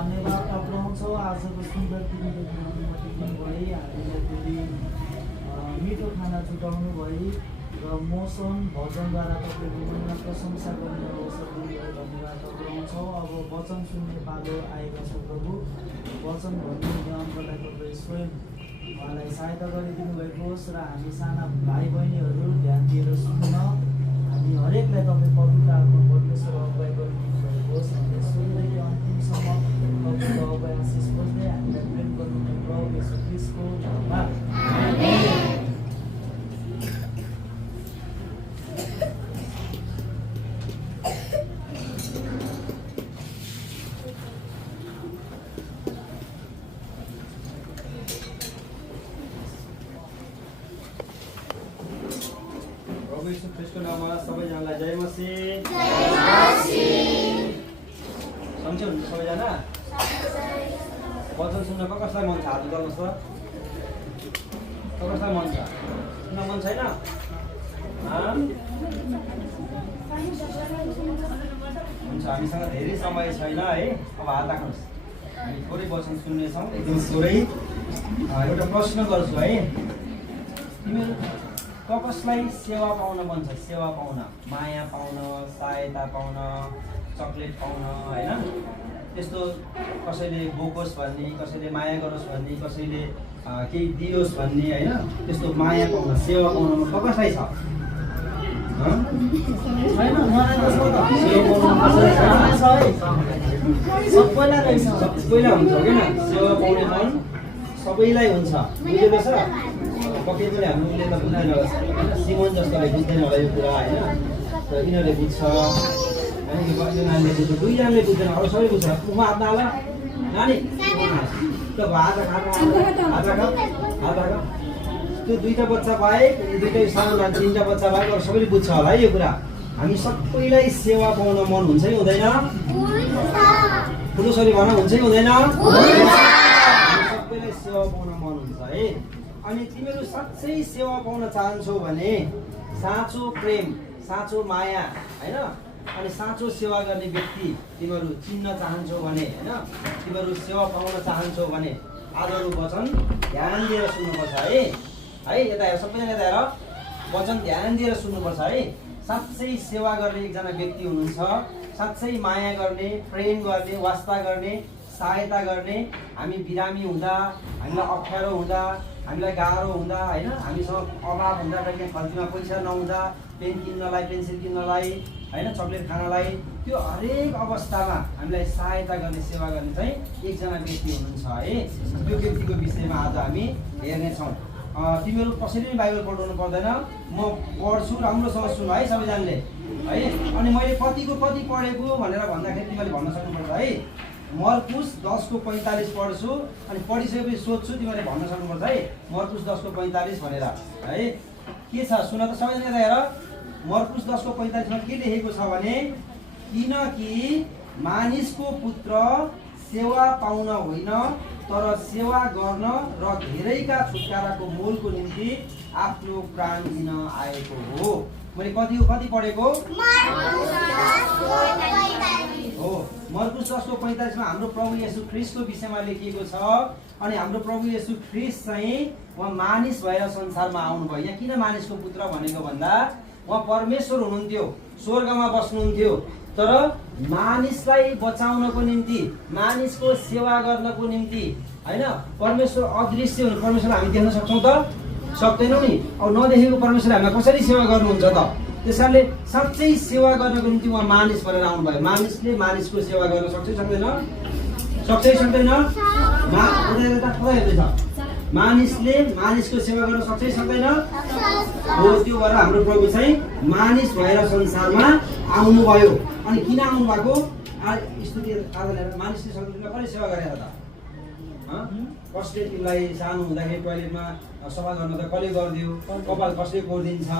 धन्यवाद टक्राउँछौँ आजको सुन्दर दिनको भई हामीलाई फेरि मिठो खाना छुटाउनु भई र मौसम भजनद्वारा तपाईँको मनमा प्रशंसा गर्ने अवसर दिनुभयो धन्यवाद टक्राउँछौँ। अब वचन सुन्ने पालो आएका छ प्रभु। वचन भन्ने ज्ञानबाट तपाईँ स्वयं उहाँलाई सहायता गरिदिनु भएको होस् र हामी साना भाइ बहिनीहरू ध्यान दिएर सुन्न हामी हरेकलाई तपाईँ पवित्र आत्मा परमेश्वर अगुवाई गरिदिनु भएको होस्। हामीले सुन्दै अन्तिमसम्म तपाईँको अगुवाई आशिष खोज्दै हामीलाई प्रेम गर्नुहुने प्रभु येशू ख्रीष्टको नाममा ख्रीष्टको नाममा सबैजनालाई जय मसीह। सम्झ्यौ सबैजना? वचन सुन्न कसलाई मन छ? हात उठाउनुहोस् त। कसलाई मन छ? सुन्न मन छैन? हुन्छ, हामीसँग धेरै समय छैन है। अब हात राख्नुहोस्। हामी थोरै वचन सुन्नेछौँ, एकदम थोरै। एउटा प्रश्न गर्छु है, तिमीहरू कसलाई सेवा पाउन मन छ? सेवा पाउन, माया पाउन, सहायता पाउन, चक्लेट पाउन, होइन? त्यस्तो कसैले बोकोस् भन्ने, कसैले माया गरोस् भन्ने, कसैले केही दियोस् भन्ने, होइन? त्यस्तो माया पाउन, सेवा पाउन कसलाई छ? सबैलाई हुन्छ किन? सेवा पाउने मन सबैलाई हुन्छ, बुझेको छ? पक्कै पनि हाम्रो उसले त बुझ्दैन होला, सिमन जस्तोलाई बुझ्दैन होला यो कुरा, होइन? र यिनीहरूले बुझ्छ, होइन? एकजनाले बुझ्छ, दुईजनाले बुझ्दैन, अरू सबै बुझ्छ। उमा हात नहाल नानी, हात राख। त्यो दुईवटा बच्चा बाहेक, दुईवटा सानो तिनवटा बच्चा बाहेक अरू सबैले बुझ्छ होला है यो कुरा। हामी सबैलाई सेवा पाउन मन हुन्छ कि हुँदैन? पुरुषहरूले भन हुन्छ कि हुँदैन? सबैलाई सेवा पाउन मन हुन्छ है। अनि तिमीहरू साँच्चै सेवा पाउन चाहन्छौ भने साँचो प्रेम, साँचो माया, होइन? अनि साँचो सेवा गर्ने व्यक्ति तिमीहरू चिन्न चाहन्छौ भने, होइन? तिमीहरू सेवा पाउन चाहन्छौ भने आजको वचन ध्यान दिएर सुन्नुपर्छ है। यता हेर, सबैजना यता हेर, वचन ध्यान दिएर सुन्नुपर्छ है। साँच्चै सेवा गर्ने एकजना व्यक्ति हुनुहुन्छ, साँच्चै माया गर्ने, प्रेम गर्ने, वास्ता गर्ने, सहायता गर्ने। हामी बिरामी हुँदा, हामीलाई अप्ठ्यारो हुँदा, हामीलाई गाह्रो हुँदा, होइन? हामीसँग अभाव हुँदा, कहिले खल्तीमा पैसा नहुँदा, पेन किन्नलाई, पेन्सिल किन्नलाई, होइन? चक्लेट खानलाई, त्यो हरेक अवस्थामा हामीलाई सहायता गर्ने, सेवा गर्ने चाहिँ एकजना व्यक्ति हुनुहुन्छ है। त्यो व्यक्तिको विषयमा आज हामी हेर्नेछौँ। तिमीहरू कसैले पनि बाइबल पढाउनु पर्दैन, म पढ्छु, राम्रोसँग सुन है सबैजनाले है। अनि मैले कतिको कति पढेको भनेर भन्दाखेरि तिमीले भन्न सक्नुपर्छ है। मर्कुस 10:45 पढ्छु, अनि पढिसकेपछि सोध्छु, तिमीले भन्न सक्नुपर्छ है। मर्कुस 10:45 भनेर है। के छ सुन त सबैजना हेर। मर्कुस 10:45 मा के लेखेको छ भने, किनकि मानिसको पुत्र सेवा पाउन होइन तर सेवा गर्न र धेरैका छुटकाराको मोलको निम्ति आफ्नो प्राण दिन आएको हो। मैले कति पढेको हो? मर्कुस 10:45 मा हाम्रो प्रभु येशू ख्रीष्टको विषयमा लेखिएको छ। अनि हाम्रो प्रभु येशू ख्रीष्ट चाहिँ उहाँ मानिस भएर संसारमा आउनुभयो। यहाँ किन मानिसको पुत्र भनेको भन्दा उहाँ परमेश्वर हुनुहुन्थ्यो, स्वर्गमा बस्नुहुन्थ्यो, तर मानिसलाई बचाउनको निम्ति, मानिसको सेवा गर्नको निम्ति, होइन? परमेश्वर अदृश्य हुनु, परमेश्वर हामी देख्न सक्छौँ त? सक्दैनौँ नि। अब नदेखेको परमेश्वरले हामीलाई कसरी सेवा गर्नुहुन्छ त? त्यसैले साँच्चै सेवा गर्नको निम्ति उहाँ मानिस भएर आउनुभयो। मानिसले मानिसको सेवा गर्न सक्छ सक्दैन? सक्दैन? मानिसले मानिसको सेवा गर्न सक्छ सक्दैन? हो, त्यो भएर हाम्रो प्रभु चाहिँ मानिस भएर संसारमा आउनुभयो। अनि किन आउनु भएको? स्तुति आधार मानिसले सक्दैन, कसले सेवा गरेर त? कसले तिमीलाई सानो हुँदाखेरि टोइलेटमा सफा गर्न त कसले गरिदियो? कपाल कसले कोरिदिन्छ,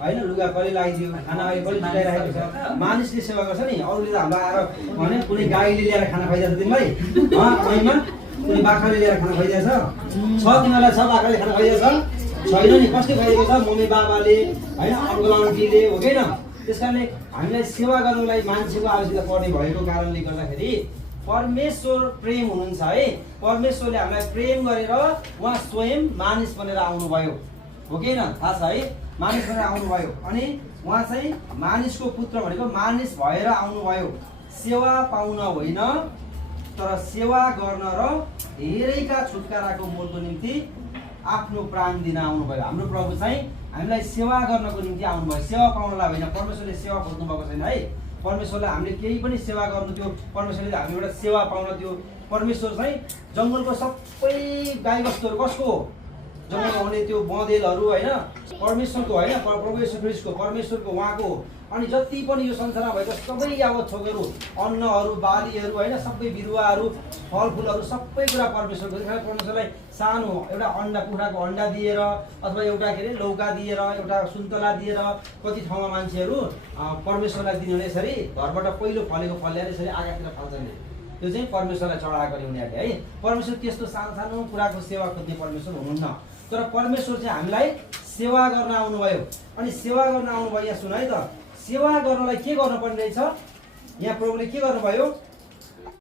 होइन? लुगा कसले लगाइदियो? खाना अहिले कसले जुटाइराखेको छ? मानिसले सेवा गर्छ नि। अरूले त हामीलाई आएर भने कुनै गाईले ल्याएर खाना खुवाइदिन्छ तिमीलाई, गाईमा कुनै बाख्राले ल्याएर खाना खुवाइदिएछ? तिमीहरूलाई छ बाख्राले खाना खुवाइदिएछ? छैन नि। कसले खुवाइदिएको छ? मम्मी बाबाले, होइन? अङ्कल आन्टीले, हो कि होइन? त्यस कारणले हामीलाई सेवा गर्नुलाई मान्छेको आवश्यकता पर्ने भएको कारणले गर्दाखेरि परमेश्वर प्रेम हुनुहुन्छ है। परमेश्वरले हामीलाई प्रेम गरेर उहाँ स्वयं मानिस बनेर आउनुभयो, हो कि होइन? थाहा छ है, मानिस बनेर आउनुभयो। अनि उहाँ चाहिँ मानिसको पुत्र भनेको मानिस भएर आउनुभयो, सेवा पाउन होइन तर सेवा गर्न र धेरैका छुटकाराको मोलको निम्ति आफ्नो प्राण दिन आउनुभयो। हाम्रो प्रभु चाहिँ हामीलाई सेवा गर्नको निम्ति आउनुभयो, सेवा पाउनलाई होइन। परमेश्वरले सेवा खोज्नु भएको छैन है। परमेश्वरलाई हामीले केही पनि सेवा गर्नु थियो, परमेश्वरले हामी एउटा सेवा पाउन थियो। परमेश्वर चाहिँ जङ्गलको सबै गाईबस्तुहरू कसको हो? जङ्गलमा हुने त्यो बँदेलहरू होइन, परमेश्वरको होइन, प्रभु येशू ख्रीष्टको, परमेश्वरको, उहाँको हो। अनि जति पनि यो संसारमा भएको सबै यावत थोकहरू, अन्नहरू, बालीहरू होइन, सबै बिरुवाहरू, फलफुलहरू सबै कुरा परमेश्वरको। परमेश्वरलाई सानो एउटा अन्डा, कुखुराको अन्डा दिएर अथवा एउटा के अरे लौका दिएर, एउटा सुन्तला दिएर कति ठाउँमा मान्छेहरू परमेश्वरलाई दिनुहुने यसरी घरबाट पहिलो फलेको फल ल्याएर यसरी आँखातिर फाल्छन्। त्यो चाहिँ परमेश्वरलाई चढाएको नि उनीहरूले है। परमेश्वर त्यस्तो सानो सानो कुराको सेवा खोज्ने परमेश्वर हुनुहुन्न, तर परमेश्वर चाहिँ हामीलाई सेवा गर्न आउनुभयो। अनि सेवा गर्न आउनुभयो, यहाँ सुन है त, सेवा गर्नलाई के गर्नुपर्ने रहेछ? यहाँ प्रभुले के गर्नुभयो?